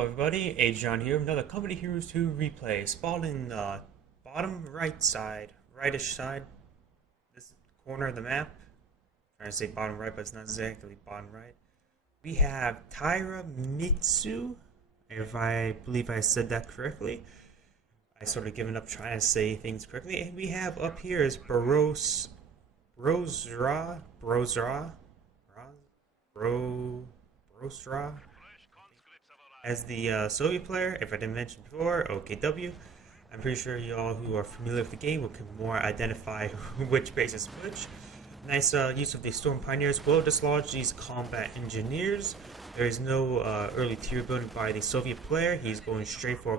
Hello everybody, Agion here with another Company Heroes 2 replay. Spotted in the bottom right side, rightish side, this corner of the map. I'm trying to say bottom right, but it's not exactly bottom right. We have Tiramisu, if I believe I said that correctly. I sort of given up trying to say things correctly. And we have up here is Brosras, as the Soviet player. If I didn't mention before, OKW. I'm pretty sure y'all who are familiar with the game will more identify which base is which. Nice use of the Storm Pioneers will dislodge these combat engineers. There is no early tier building by the Soviet player. He's going straight for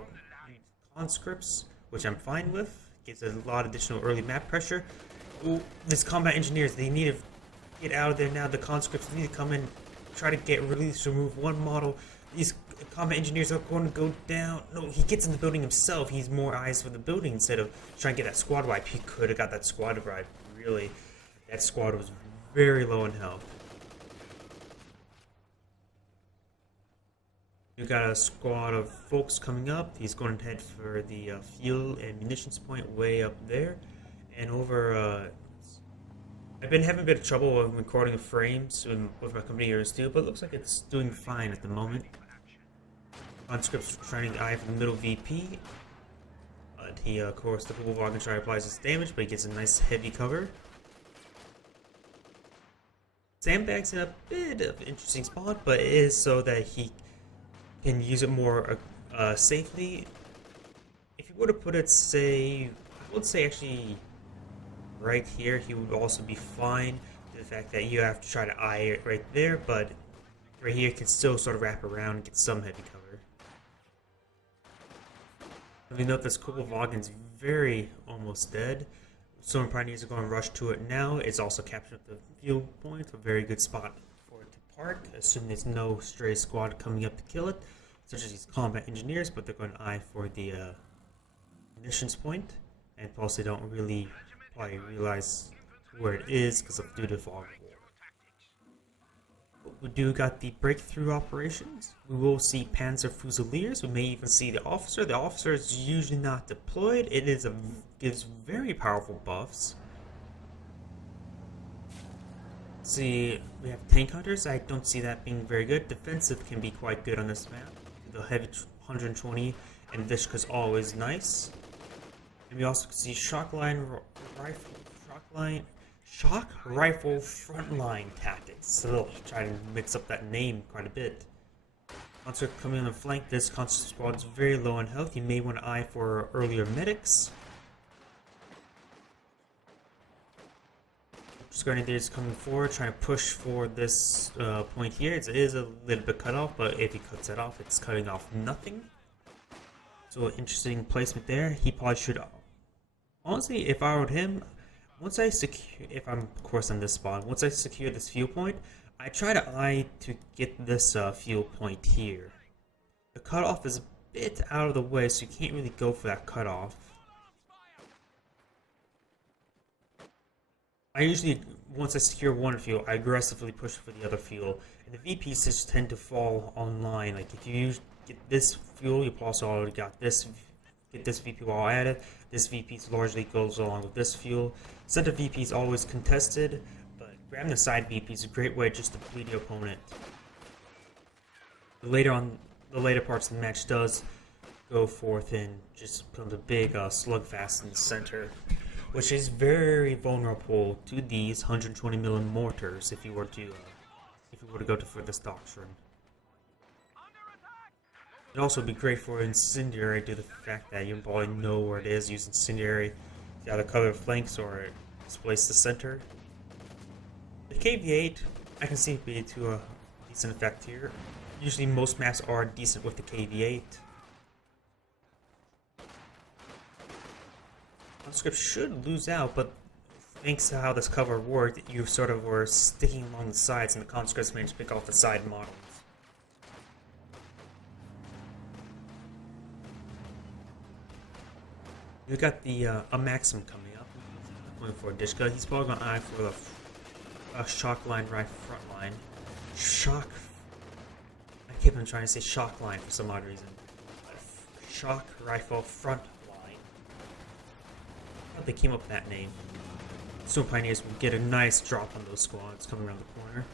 conscripts, which I'm fine with. Gives a lot of additional early map pressure. Ooh, these combat engineers, they need to get out of there now. The conscripts need to come in, try to get released, remove one model. These combat engineers are going to go down. No, he gets in the building himself. He's more eyes for the building instead of trying to get that squad wipe. He could have got that squad wipe. Really, that squad was very low in health. You got a squad of folks coming up. He's going to head for the fuel and munitions point way up there. And over, I've been having a bit of trouble with recording frames with my Company Heroes too, but it looks like it's doing fine at the moment. Conscripts trying to eye for the middle VP. He, of course, the Global Wagon try applies his damage, but he gets a nice heavy cover. Sandbag's in a bit of an interesting spot, but it is so that he can use it more safely. If you were to put it, say, I would say actually right here, he would also be fine. The fact that you have to try to eye it right there, but right here can still sort of wrap around and get some heavy cover. Let me note this Global Wagon's very almost dead. Some pioneers are going to rush to it now. It's also captured the fuel point, a very good spot for it to park, assuming there's no stray squad coming up to kill it, such as these combat engineers, but they're going to eye for the munitions point, and plus they don't really probably realize where it is because of due to fog. We do got the breakthrough operations. We will see Panzer Fusiliers. We may even see the officer. The officer is usually not deployed. It is gives very powerful buffs. See, we have tank hunters. I don't see that being very good. Defensive can be quite good on this map. The heavy 120 and Vishka's always nice. And we also see shock rifle frontline tactics. So they'll try to mix up that name quite a bit. Conscript coming on the flank. This conscript squad is very low on health. You may want to eye for earlier medics. Grenadiers coming forward, trying to push for this point here. It is a little bit cut off, but if he cuts it off, it's cutting off nothing. So interesting placement there. He probably should. Honestly, if I were him, once I secure, if I'm of course on this spot, once I secure this fuel point, I try to eye to get this fuel point here. The cutoff is a bit out of the way, so you can't really go for that cutoff. I usually, once I secure one fuel, I aggressively push for the other fuel, and the VPs just tend to fall online. Like if you get this fuel, you've also already got this. Get this VP while at it. This VP largely goes along with this fuel. Center VP is always contested, but grabbing the side VP is a great way just to bleed your opponent. Later on, the later parts of the match does go forth and just put a big slugfest in the center, which is very vulnerable to these 120mm mortars if you were to go for this doctrine. It'd also be great for incendiary due to the fact that you probably know where it is. Use incendiary to either cover flanks or displace the center. The KV-8, I can see it be to a decent effect here. Usually most maps are decent with the KV-8. Conscript should lose out, but thanks to how this cover worked, you sort of were sticking along the sides and the conscripts managed to pick off the side models. We got the a Maxim coming up. Going for Dishka. He's probably going to eye for the shock line right front line. Shock. I kept on trying to say shock line for some odd reason. Shock rifle front line. How they came up with that name. Storm Pioneers will get a nice drop on those squads coming around the corner.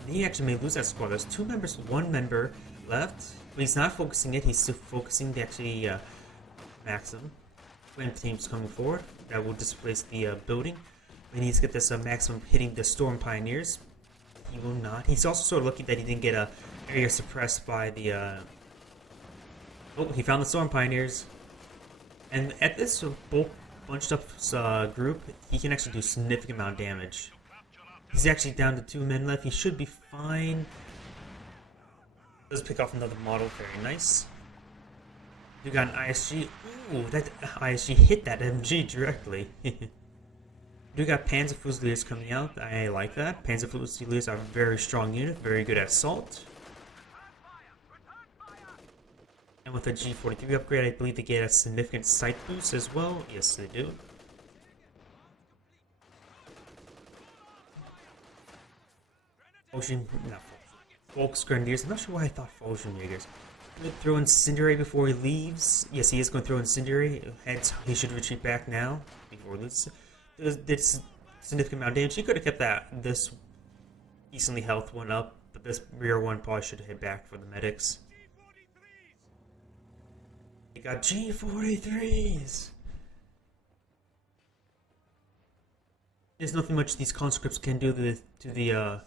And he actually may lose that squad. There's 2 members, 1 member left. But he's not focusing it. He's still focusing the actually Maxim. Flame team's coming forward. That will displace the building. He needs to get this Maximum hitting the Storm Pioneers. He will not. He's also sort of lucky that he didn't get a area suppressed by the... Oh, he found the Storm Pioneers. And at this bulk bunched up group, he can actually do a significant amount of damage. He's actually down to 2 men left. He should be fine. Does pick off another model. Very nice. You got an ISG. Ooh, that ISG hit that MG directly. You got Panzer Fusiliers coming out. I like that. Panzer Fusiliers are a very strong unit, very good at assault. And with the G43 upgrade, I believe they get a significant sight boost as well. Yes, they do. Volksgrenadiers. I'm not sure why I thought Volksgrenadiers. Throw Incendiary before he leaves. Yes, he is going to throw Incendiary. Hence, he should retreat back now before he loses. There's significant amount of damage. He could have kept this decently health one up, but this rear one probably should have hit back for the medics. You got G43s. There's nothing much these conscripts can do to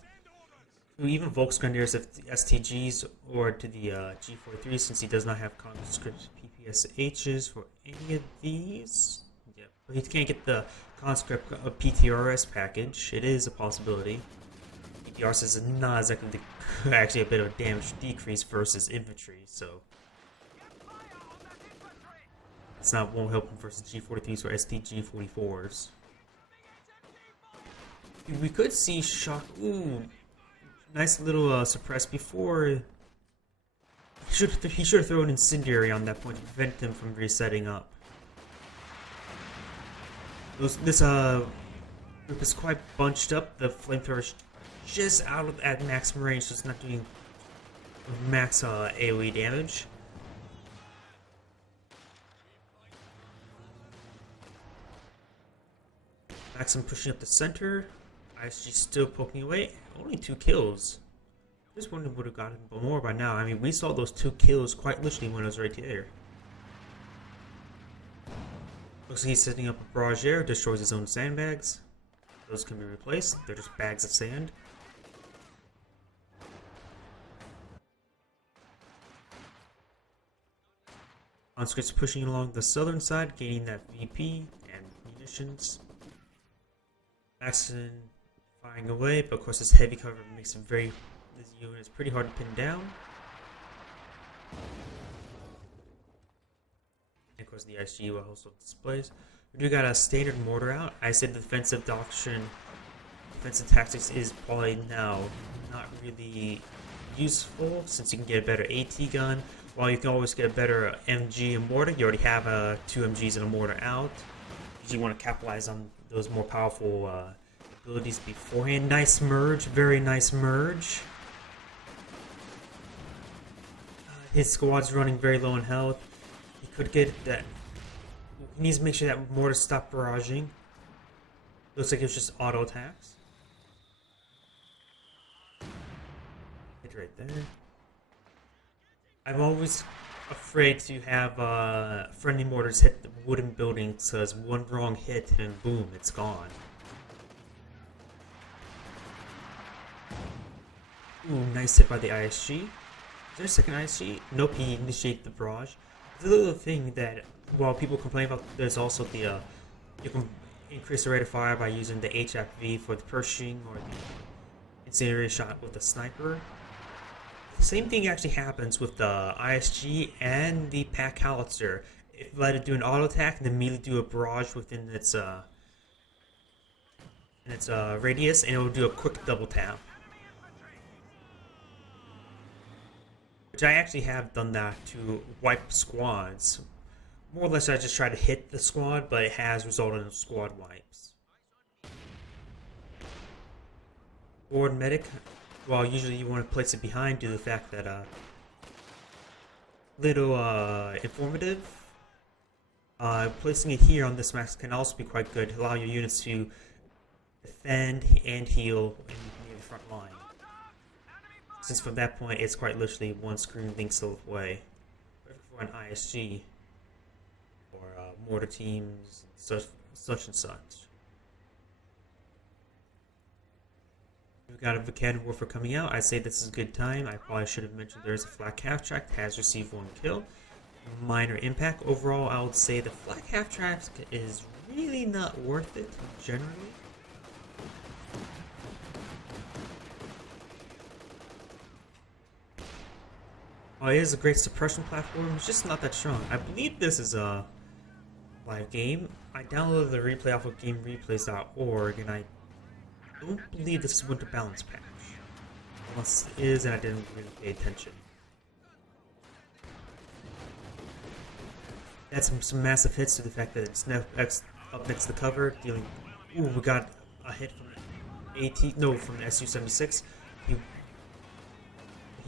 even Volksgrenadiers STGs or to the G43, since he does not have conscript PPSHs for any of these. Yeah, but he can't get the conscript PTRS package. It is a possibility. PTRS is not exactly actually a bit of a damage decrease versus infantry, so it's not won't help him versus G43s or STG44s. We could see shock. Ooh. Nice little suppress before. He should have thrown Incendiary on that point to prevent them from resetting up. This group is quite bunched up. The flamethrower is just out of at maximum range, so it's not doing max AoE damage. Maxim pushing up the center. ISG still poking away. Only 2 kills. Just wondering would have gotten more by now. I mean, we saw those 2 kills quite literally when it was right there. Looks like he's setting up a barrage, destroys his own sandbags. Those can be replaced. They're just bags of sand. Conscripts pushing along the southern side, gaining that VP and munitions. Maxon firing away, but of course this heavy cover makes it this unit is pretty hard to pin down. And of course the ISG will also displays. We do got a standard mortar out. I said the defensive doctrine, defensive tactics is probably now not really useful, since you can get a better AT gun. While you can always get a better MG and mortar, you already have 2 MGs and a mortar out. You want to capitalize on those more powerful abilities beforehand. Nice merge, very nice merge. His squad's running very low in health. He could get that. He needs to make sure that mortar stop barraging. Looks like it's just auto attacks. Hit right there. I'm always afraid to have friendly mortars hit the wooden buildings, because one wrong hit and boom, it's gone. Ooh, nice hit by the ISG. Is there a second ISG? Nope, he initiated the barrage. It's a little thing that, while people complain about, there's also the, you can increase the rate of fire by using the HFV for the Pershing or the incendiary shot with the sniper. The same thing actually happens with the ISG and the Pack Howitzer. If you let it do an auto attack and then immediately do a barrage within its radius, and it will do a quick double tap. Which I actually have done that to wipe squads. More or less, I just try to hit the squad, but it has resulted in squad wipes. Forward medic Well, usually you want to place it behind due to the fact that little informative. Placing it here on this map can also be quite good, allow your units to defend and heal near the front line. Since from that point, it's quite literally one screen length away. Perfect for an ISG or mortar teams, such and such. We've got a Volcanic Warfare coming out. I say this is a good time. I probably should have mentioned there is a flak half track, has received 1 kill. Minor impact. Overall, I would say the flak half track is really not worth it generally. It is a great suppression platform, it's just not that strong. I believe this is a live game. I downloaded the replay off of gamereplays.org and I don't believe this is Winter Balance patch. Unless it is and I didn't really pay attention. That's some massive hits to the fact that it's up next to the cover, dealing. Ooh, we got a hit from the Su-76. He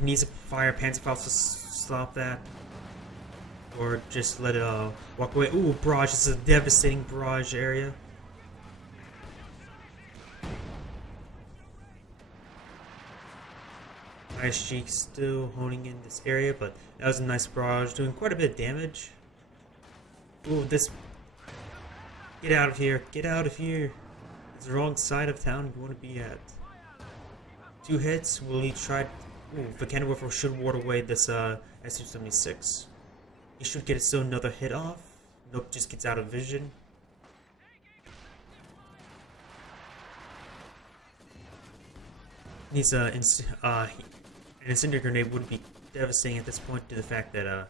needs to fire Panzerfaust to stop that, or just let it walk away. Ooh, barrage! This is a devastating barrage area. ISG still honing in this area, but that was a nice barrage, doing quite a bit of damage. Ooh, this... Get out of here. Get out of here. It's the wrong side of town you want to be at. 2 hits. Will he try... Ooh, Volcanic Warfare should ward away this Su-76. He should get still another hit off. Nope, just gets out of vision. Needs an incendiary grenade would be devastating at this point due to the fact that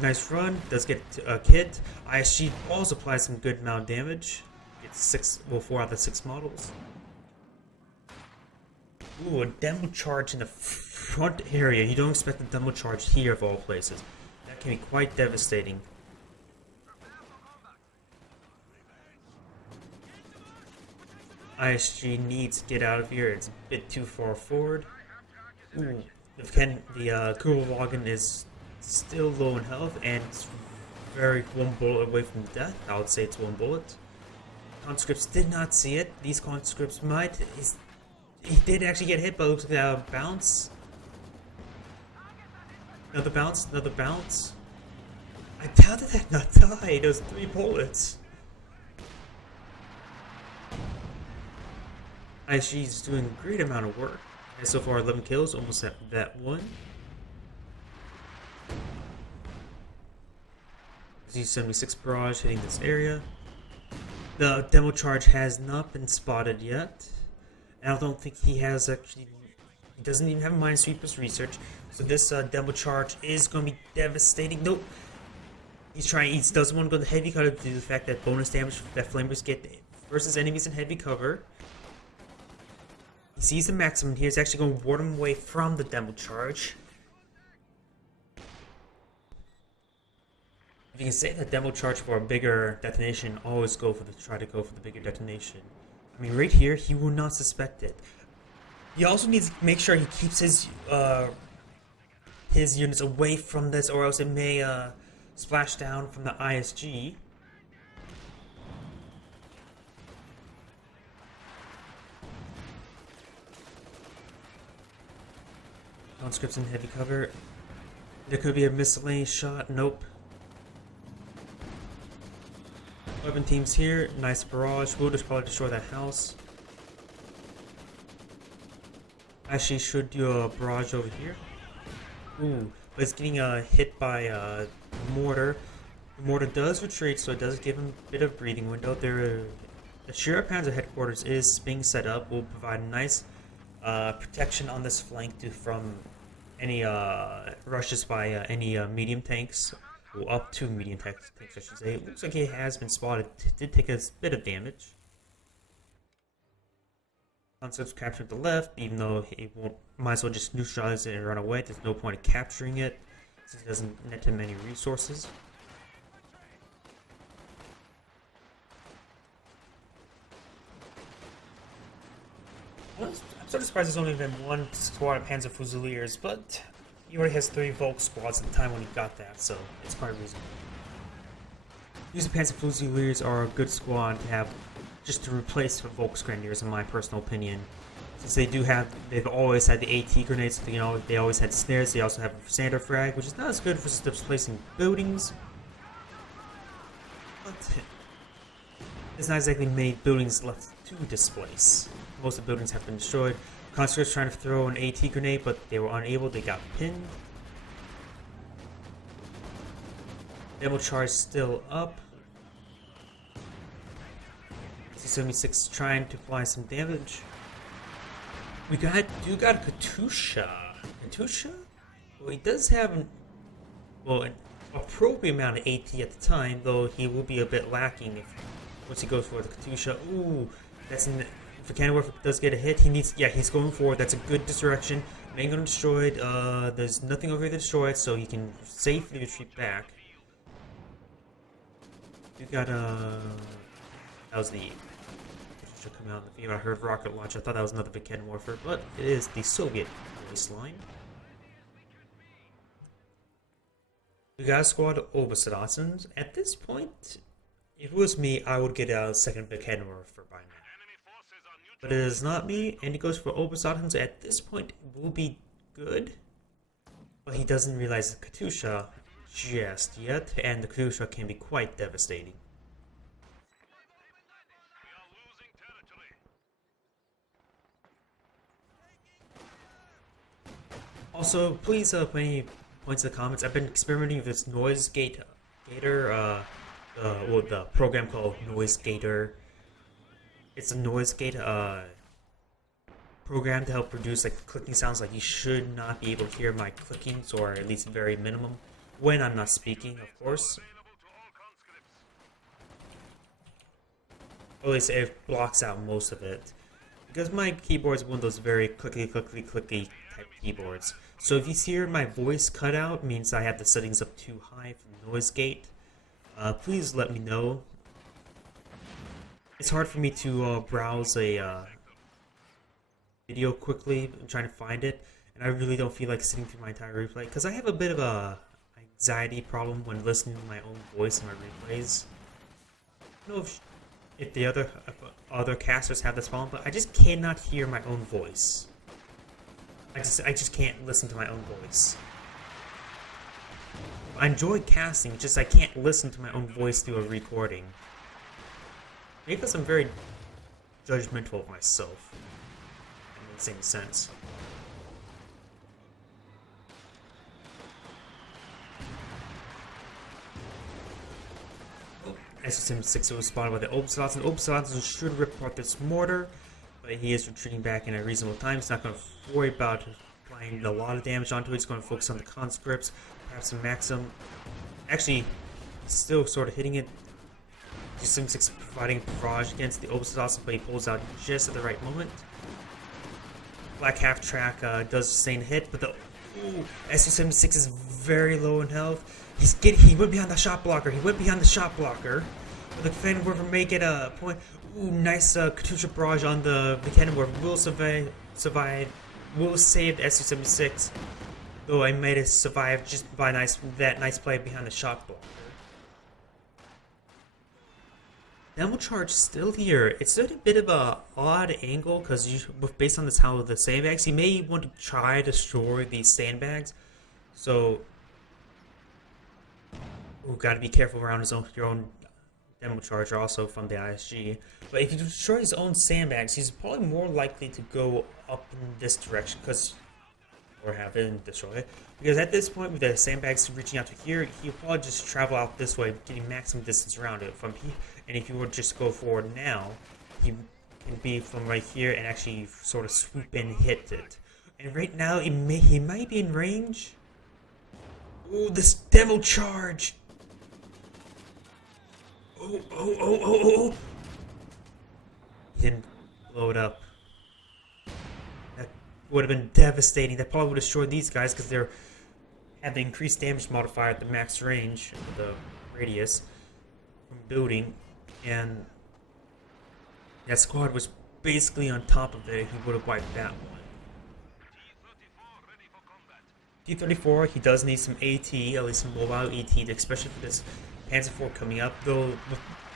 nice run, does get a hit. ISG also applies some good amount of damage. It's 4 out of the 6 models. Ooh, a demo charge in the front area. You don't expect a demo charge here of all places. That can be quite devastating. ISG needs to get out of here. It's a bit too far forward. Ooh, the Kugelwagen is still low in health and it's very 1 bullet away from death. I would say it's 1 bullet. Conscripts did not see it. These conscripts might. He did actually get hit, but it looks like a bounce. Another bounce, another bounce. How did that not die? Those 3 bullets. ISG is doing a great amount of work. And so far, 11 kills, almost at that 1. Z-76 barrage hitting this area. The demo charge has not been spotted yet. And I don't think he has actually. He doesn't even have Minesweeper's research. So this demo charge is going to be devastating. Nope. He doesn't want to go to heavy cover due to the fact that bonus damage that flamers get versus enemies in heavy cover. He sees the maximum here. He's actually going to ward him away from the demo charge. If you can say that demo charge for a bigger detonation, always try to go for the bigger detonation. I mean, right here, he will not suspect it. He also needs to make sure he keeps his units away from this, or else it may splash down from the ISG. Conscripts in heavy cover. There could be a miscellaneous shot. Nope. 11 teams here. Nice barrage. We'll just probably destroy that house. Actually, should do a barrage over here. Ooh, but it's getting hit by mortar. The mortar does retreat, so it does give him a bit of breathing window. The Shira Panzer headquarters is being set up. Will provide nice protection on this flank from any rushes by any medium tanks. Well, up to medium tanks, I should say. It looks like he has been spotted. Did take a bit of damage. Concepts captured the left, even though he might as well just neutralize it and run away. There's no point in capturing it, since it doesn't net him any resources. I'm sort of surprised there's only been one squad of Panzer Fusiliers, but he already has 3 Volk squads at the time when he got that, so it's quite reasonable. These Panzer Fusiliers are a good squad to have just to replace the Volksgrenadiers, in my personal opinion. Since they've always had the AT grenades, you know, they always had snares, they also have a standard frag, which is not as good for displacing buildings. But it's not exactly many buildings left to displace. Most of the buildings have been destroyed. Conscripts trying to throw an AT grenade, but they were unable, they got pinned. Demo charge still up. C-76 trying to apply some damage. We got Katusha. Katusha? Well, he does have an appropriate amount of AT at the time, though he will be a bit lacking once he goes for the Katusha. Ooh, that's in the, if the cannon warfare does get a hit, he's going for it. That's a good disruption. Ain't gonna destroy it. There's nothing over here to destroy it, so he can safely retreat back. You got that was the should come out in the field. I heard rocket launch. I thought that was another big cannon warfare, but it is the Soviet waistline. We got a squad of Oberstrassens. At this point, if it was me, I would get a second big cannon warfare by now. But it is not me, and he goes for Oberstrassens. At this point, it will be good, but he doesn't realize the Katusha just yet, and the Katusha can be quite devastating. Also, please put any points in the comments. I've been experimenting with this noise gator, the program called Noise Gator. It's a noise gate program to help produce like clicking sounds. Like you should not be able to hear my clickings, or at least very minimum, when I'm not speaking, of course. Or at least it blocks out most of it. Because my keyboard is one of those very clicky type keyboards. So if you hear my voice cut out, means I have the settings up too high from noise gate. Please let me know. It's hard for me to browse a video quickly. I'm trying to find it, and I really don't feel like sitting through my entire replay because I have a bit of a anxiety problem when listening to my own voice in my replays. I don't know if the other casters have this problem, but I just cannot hear my own voice. I just can't listen to my own voice. I enjoy casting, just I can't listen to my own voice through a recording. Maybe because I'm very judgmental of myself, in the same sense. SU-76 was spotted by the Oberstrassen. Oberstrassen should rip apart this mortar, but he is retreating back in a reasonable time. He's not going to worry about applying a lot of damage onto it. He's going to focus on the conscripts, perhaps a maximum. Actually, still sort of hitting it. SU-76 providing barrage against the Oberstrassen, but he pulls out just at the right moment. Black half track does sustain a hit, but the SU-76 is very low in health. He went behind the shot blocker. But the cannon warfare may get a point. Ooh, nice Katusha barrage on the cannon warfare. Will survive. Will save the SU-76. Though I might have survived just by that nice play behind the shot blocker. Demo charge still here. It's at a bit of a odd angle because based on this how the sandbags, he may want to try to destroy these sandbags. So, gotta be careful around your own demo charger also from the ISG. But if you destroy his own sandbags, he's probably more likely to go up in this direction or have him destroy it. Because at this point, with the sandbags reaching out to here, he'll probably just travel out this way, getting maximum distance around it from here. And if you were to just go forward now, he can be from right here and actually sort of swoop in and hit it. And right now, he might be in range. Ooh, this demo charge! Oh! He didn't blow it up. That would have been devastating. That probably would have destroyed these guys because they're have the increased damage modifier at the max range, the radius from building, and that squad was basically on top of it, he would have wiped that one. T-34, he does need some AT, at least some mobile AT, especially for this Panzer IV coming up. Though,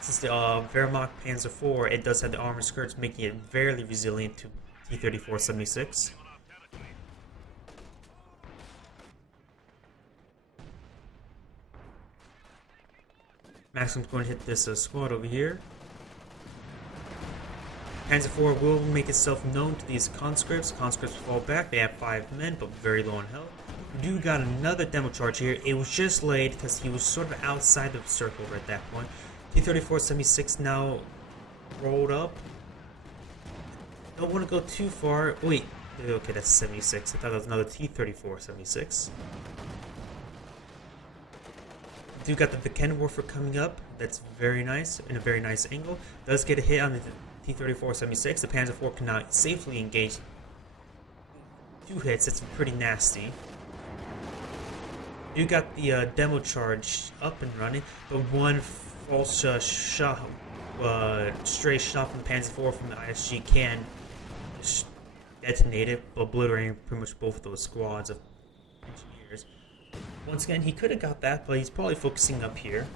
since the Wehrmacht Panzer IV, it does have the armor skirts, making it very resilient to T-34-76. Maxim's going to hit this squad over here. Panzer IV will make itself known to these conscripts. Conscripts fall back. They have 5 men, but very low on health. We do got another demo charge here. It was just late because he was sort of outside the circle at that point. T-34-76 now rolled up. Don't want to go too far. Wait, okay, that's 76. I thought that was another T-34-76. Do got the Vickenwerfer coming up. That's very nice, in a very nice angle. Does get a hit on the T-34-76. The Panzer IV cannot safely engage. 2 hits, it's pretty nasty. You got the demo charge up and running, but one false shot, stray shot from the Panzer IV from the ISG can detonate it, obliterating pretty much both of those squads of engineers. Once again, he could have got that, but he's probably focusing up here.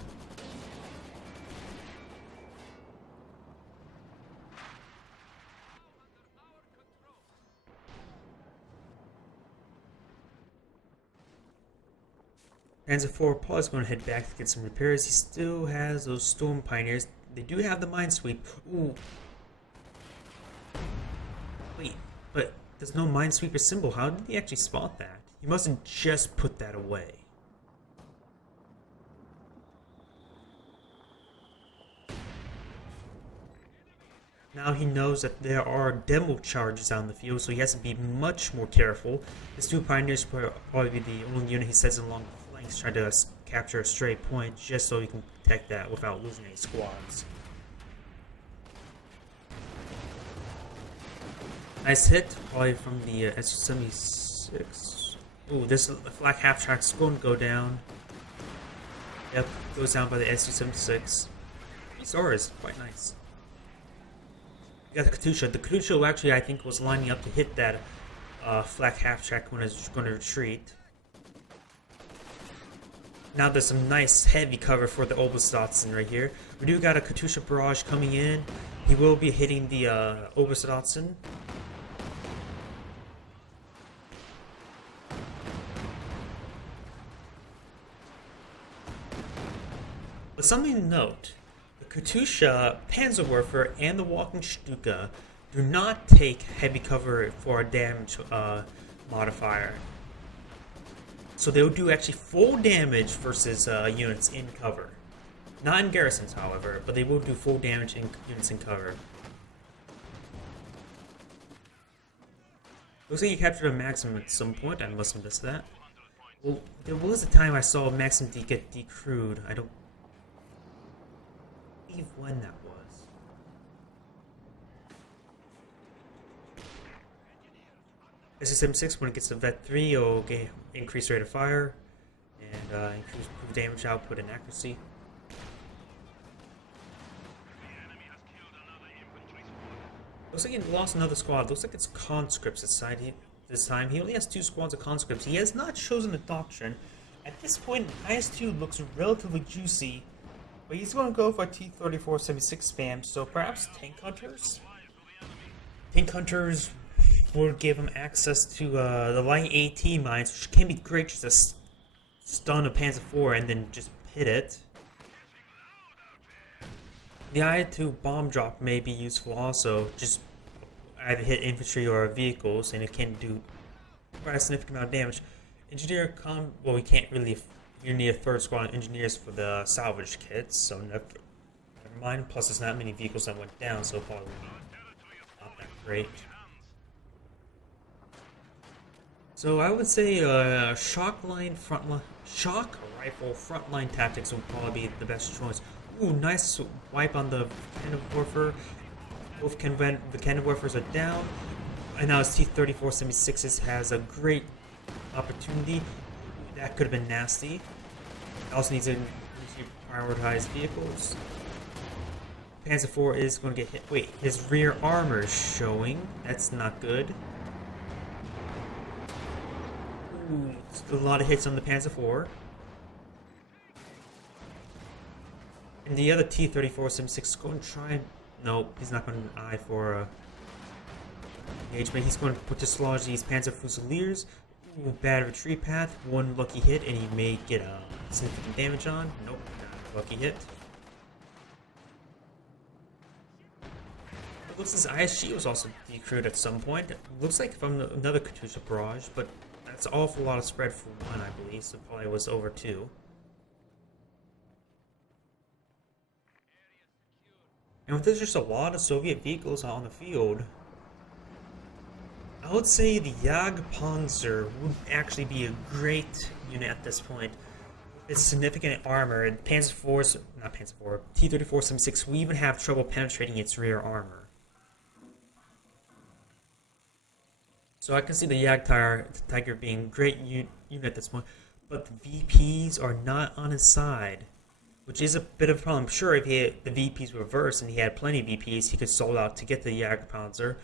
Panzer IV probably is going to head back to get some repairs. He still has those Storm Pioneers. They do have the Minesweep. Ooh. Wait, but there's no Minesweeper symbol. How did he actually spot that? He mustn't just put that away. Now he knows that there are demo charges out in the field, so he has to be much more careful. His 2 Pioneers will probably be the only unit he sends along the flanks, trying to capture a straight point just so he can protect that without losing any squads. Nice hit, probably from the SU-76. Ooh, this flak half track's going to go down. Yep, goes down by the SU-76. These is quite nice. You got the Katusha. The Katusha actually, I think, was lining up to hit that flak half track when it's going to retreat. Now there's some nice heavy cover for the Oberstdotsen right here. We do got a Katusha barrage coming in. He will be hitting the Oberstdotsen. But something to note, the Katusha, Panzerwerfer, and the Walking Stuka do not take heavy cover for a damage modifier. So they will do actually full damage versus units in cover. Not in garrisons, however, but they will do full damage in units in cover. Looks like you captured a Maxim at some point. I must have missed that. Well, there was a time I saw Maxim get decrewed. I don't believe when that was. SSM6, when it gets to Vet 3, it'll get increased rate of fire and increase damage output and accuracy. Looks like he lost another squad. Looks like it's conscripts this time. He only has 2 squads of conscripts. He has not chosen a doctrine. At this point, IS-2 looks relatively juicy, but he's going to go for T-34-76 spam, so perhaps tank hunters? Tank hunters will give him access to the light AT mines, which can be great just to stun a Panzer IV and then just hit it. The I-2 bomb drop may be useful also, just either hit infantry or vehicles, and it can do quite a significant amount of damage. Engineer well, we can't really, you need a 3rd squad of engineers for the salvage kits, so never mind. Plus, there's not many vehicles that went down, so probably not that great. So I would say shock rifle frontline tactics would probably be the best choice. Ooh, nice wipe on the Vickenwerfer. Both Vickenwerfers are down, and now his T-34-76 has a great opportunity. That could have been nasty. Also needs to prioritize vehicles. Panzer IV is going to get hit. Wait, his rear armor is showing. That's not good. Ooh, a lot of hits on the Panzer IV. And the other T-34-76 is going to try. Nope, he's not going to eye for engagement. He's going to dislodge these Panzer Fusiliers. Ooh, bad retreat path. One lucky hit, and he may get significant damage on. Nope, not a lucky hit. It looks as ISG was also decrewed at some point. It looks like from another Katyusha barrage, but that's an awful lot of spread for one, I believe. So probably was over 2. And there's just a lot of Soviet vehicles on the field, I would say the Jagdpanzer would actually be a great unit at this point. It's significant armor, and T-34-76 will even have trouble penetrating its rear armor. So I can see the Tiger being a great unit at this point, but the VPs are not on his side, which is a bit of a problem. Sure, if the VPs were reversed and he had plenty of VPs, he could stall out to get the Jagdpanzer,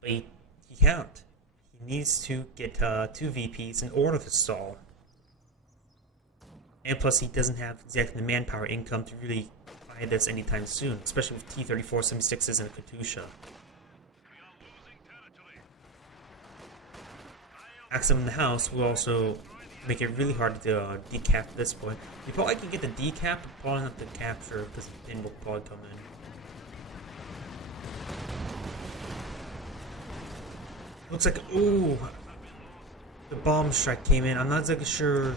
but he can't. He needs to get 2 VPs in order to stall. And plus, he doesn't have exactly the manpower income to really buy this anytime soon, especially with T-34-76s and Katyusha. Axum in the house will also make it really hard to decap at this point. You probably can get the decap, but probably not the capture, because the pin will probably come in. Looks like, ooh, the bomb strike came in. I'm not exactly sure.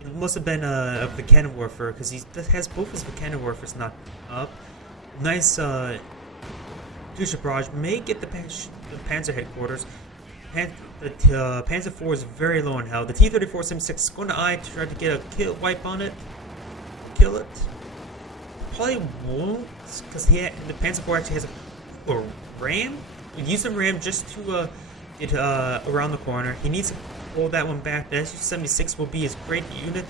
It must have been a Mechanowürfer, because he has both his Mechanowürfers knocked up. Nice Katyusha barrage may get the Panzer headquarters. The Panzer IV is very low in health. The T-34-76 is going to eye to try to get a wipe on it. Kill it. Probably won't, because the Panzer IV actually has a ram. We use the ram just to get around the corner. He needs to hold that one back. The SU-76 will be his great unit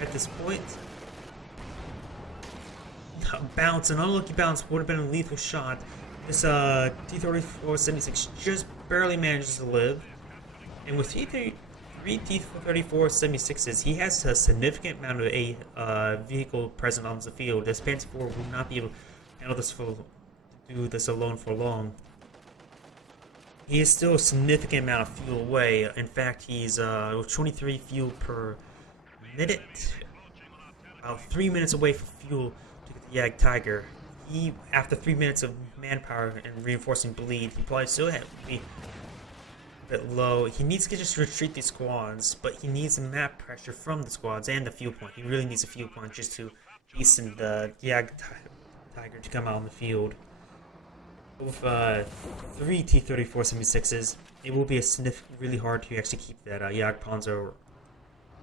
at this point. A bounce, an unlucky bounce would have been a lethal shot. This T-34-76 just barely manages to live. And with 3 T-34-76s, he has a significant amount of vehicle present on the field. This Panzer IV will not be able to handle this do this alone for long. He is still a significant amount of fuel away. In fact, he's 23 fuel per minute. About 3 minutes away from fuel to get the Jagd Tiger. He, after 3 minutes of manpower and reinforcing bleed, he probably still have to be a bit low. He needs to just retreat these squads, but he needs map pressure from the squads and the fuel point. He really needs a fuel point just to hasten the Jagd Tiger to come out on the field. With 3 T-34-76s, it will be really hard to actually keep that Jagdpanzer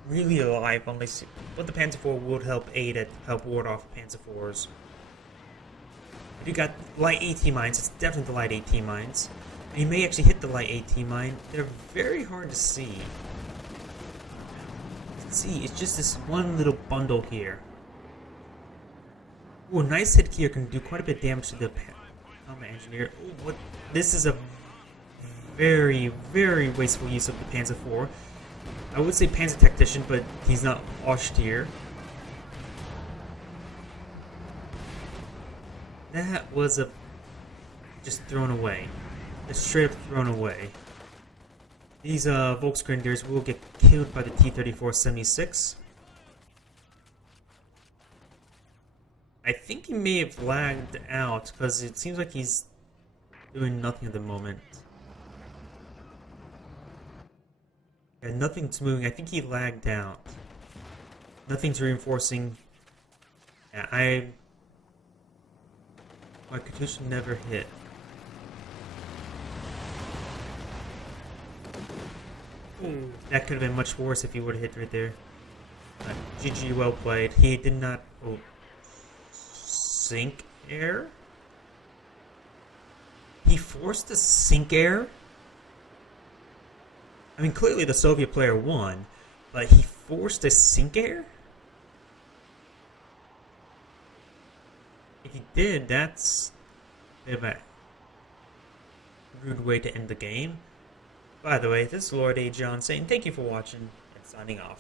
really alive, unless, but the Panzer IV would help ward off Panzer IVs. If you got light AT mines, it's definitely the light AT mines. And you may actually hit the light AT mine. They're very hard to see. You can see, it's just this one little bundle here. Ooh, a nice hit here can do quite a bit of damage to the combat engineer. Ooh, what? This is a very, very wasteful use of the Panzer IV. I would say Panzer Tactician, but he's not austere. That was just thrown away. Just straight up thrown away. These Volksgrenadiers will get killed by the T-34-76. I think he may have lagged out, because it seems like he's doing nothing at the moment. Yeah, nothing's moving. I think he lagged out. Nothing's reinforcing. Yeah, my Katyusha never hit. Ooh, that could have been much worse if he would have hit right there. GG, well played. He did not sink air. He forced a sink air. I mean, clearly the Soviet player won, but he forced a sink air. If he did, that's a bit of a rude way to end the game. By the way, this is Lord Agion saying thank you for watching and signing off.